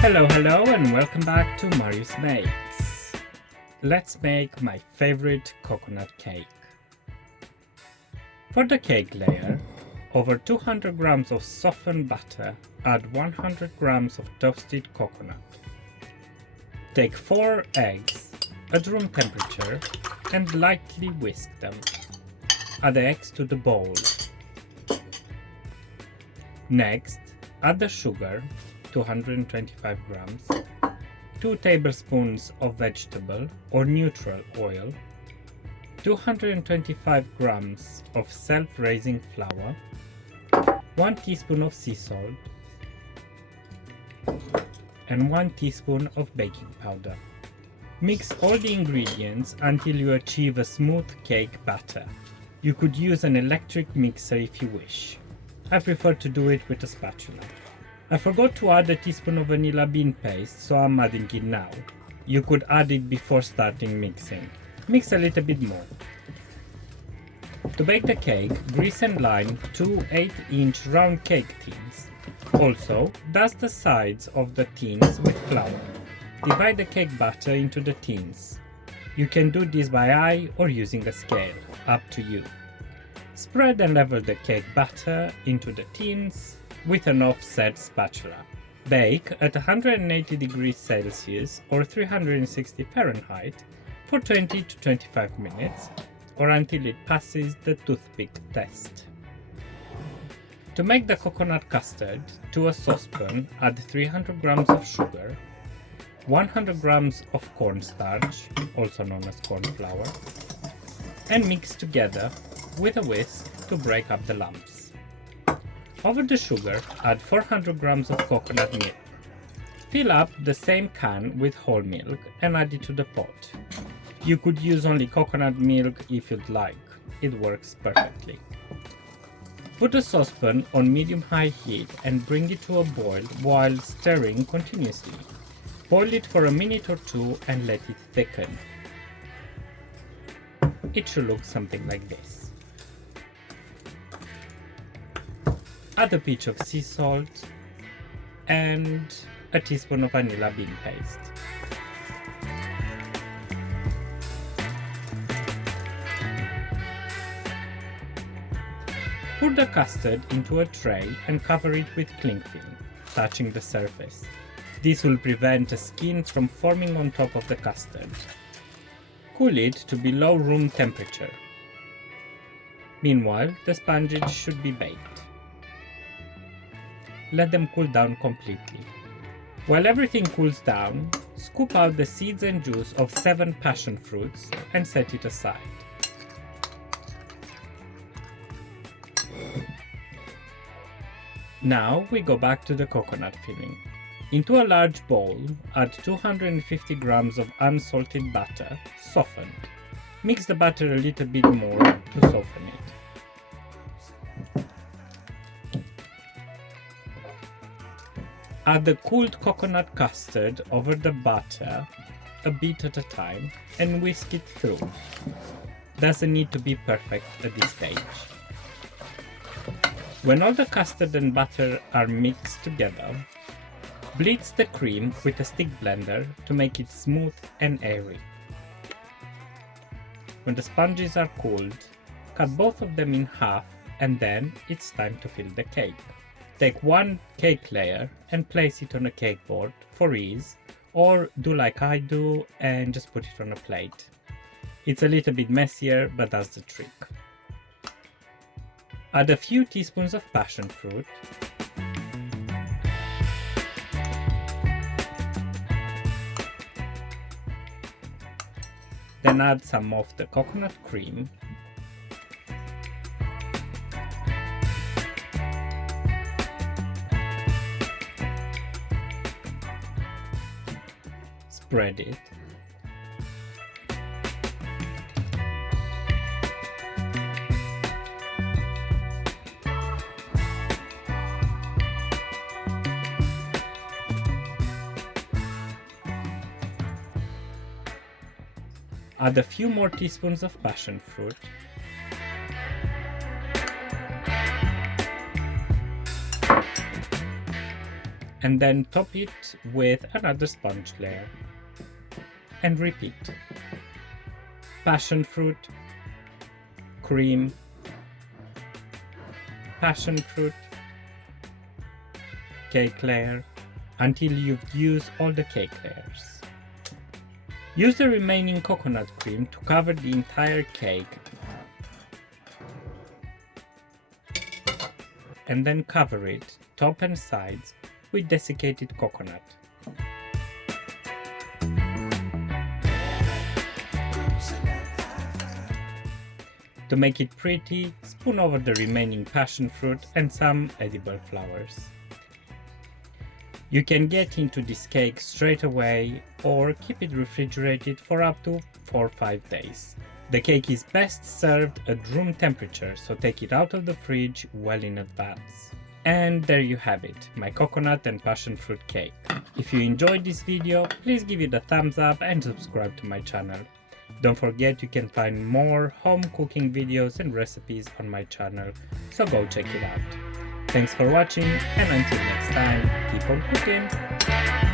Hello and welcome back to Marius Makes. Let's make my favorite coconut cake. For the cake layer, over 200 grams of softened butter, add 100 grams of toasted coconut. Take 4 eggs at room temperature and lightly whisk them. Add the eggs to the bowl. Next, add the sugar, 225 grams, 2 tablespoons of vegetable or neutral oil, 225 grams of self-raising flour, 1 teaspoon of sea salt, and 1 teaspoon of baking powder. Mix all the ingredients until you achieve a smooth cake batter. You could use an electric mixer if you wish. I prefer to do it with a spatula. I forgot to add a teaspoon of vanilla bean paste, so I'm adding it now. You could add it before starting mixing. Mix a little bit more. To bake the cake, grease and line 2 8-inch round cake tins. Also, dust the sides of the tins with flour. Divide the cake batter into the tins. You can do this by eye or using a scale, up to you. Spread and level the cake batter into the tins with an offset spatula. Bake at 180 degrees Celsius or 360 Fahrenheit for 20 to 25 minutes or until it passes the toothpick test. To make the coconut custard, to a saucepan add 300 grams of sugar, 100 grams of cornstarch, also known as cornflour, and mix together with a whisk to break up the lumps. Over the sugar, add 400 grams of coconut milk. Fill up the same can with whole milk and add it to the pot. You could use only coconut milk if you'd like. It works perfectly. Put the saucepan on medium-high heat and bring it to a boil while stirring continuously. Boil it for a minute or two and let it thicken. It should look something like this. Add a pinch of sea salt and a teaspoon of vanilla bean paste. Pour the custard into a tray and cover it with cling film, touching the surface. This will prevent a skin from forming on top of the custard. Cool it to below room temperature. Meanwhile, the sponges should be baked. Let them cool down completely. While everything cools down, scoop out the seeds and juice of 7 passion fruits and set it aside. Now we go back to the coconut filling. Into a large bowl, add 250 grams of unsalted butter, softened. Mix the butter a little bit more to soften it. Add the cooled coconut custard over the butter, a bit at a time, and whisk it through. Doesn't need to be perfect at this stage. When all the custard and butter are mixed together, blitz the cream with a stick blender to make it smooth and airy. When the sponges are cooled, cut both of them in half and then it's time to fill the cake. Take 1 cake layer and place it on a cake board for ease, or do like I do and just put it on a plate. It's a little bit messier, but that's the trick. Add a few teaspoons of passion fruit, then add some of the coconut cream, spread it, add a few more teaspoons of passion fruit, and then top it with another sponge layer. And repeat. Passion fruit, cream, passion fruit, cake layer, until you've used all the cake layers. Use the remaining coconut cream to cover the entire cake and then cover it, top and sides, with desiccated coconut. To make it pretty, spoon over the remaining passion fruit and some edible flowers. You can get into this cake straight away or keep it refrigerated for up to 4 or 5 days. The cake is best served at room temperature, so take it out of the fridge well in advance. And there you have it, my coconut and passion fruit cake. If you enjoyed this video, please give it a thumbs up and subscribe to my channel. Don't forget you can find more home cooking videos and recipes on my channel, so go check it out. Thanks for watching, and until next time, keep on cooking!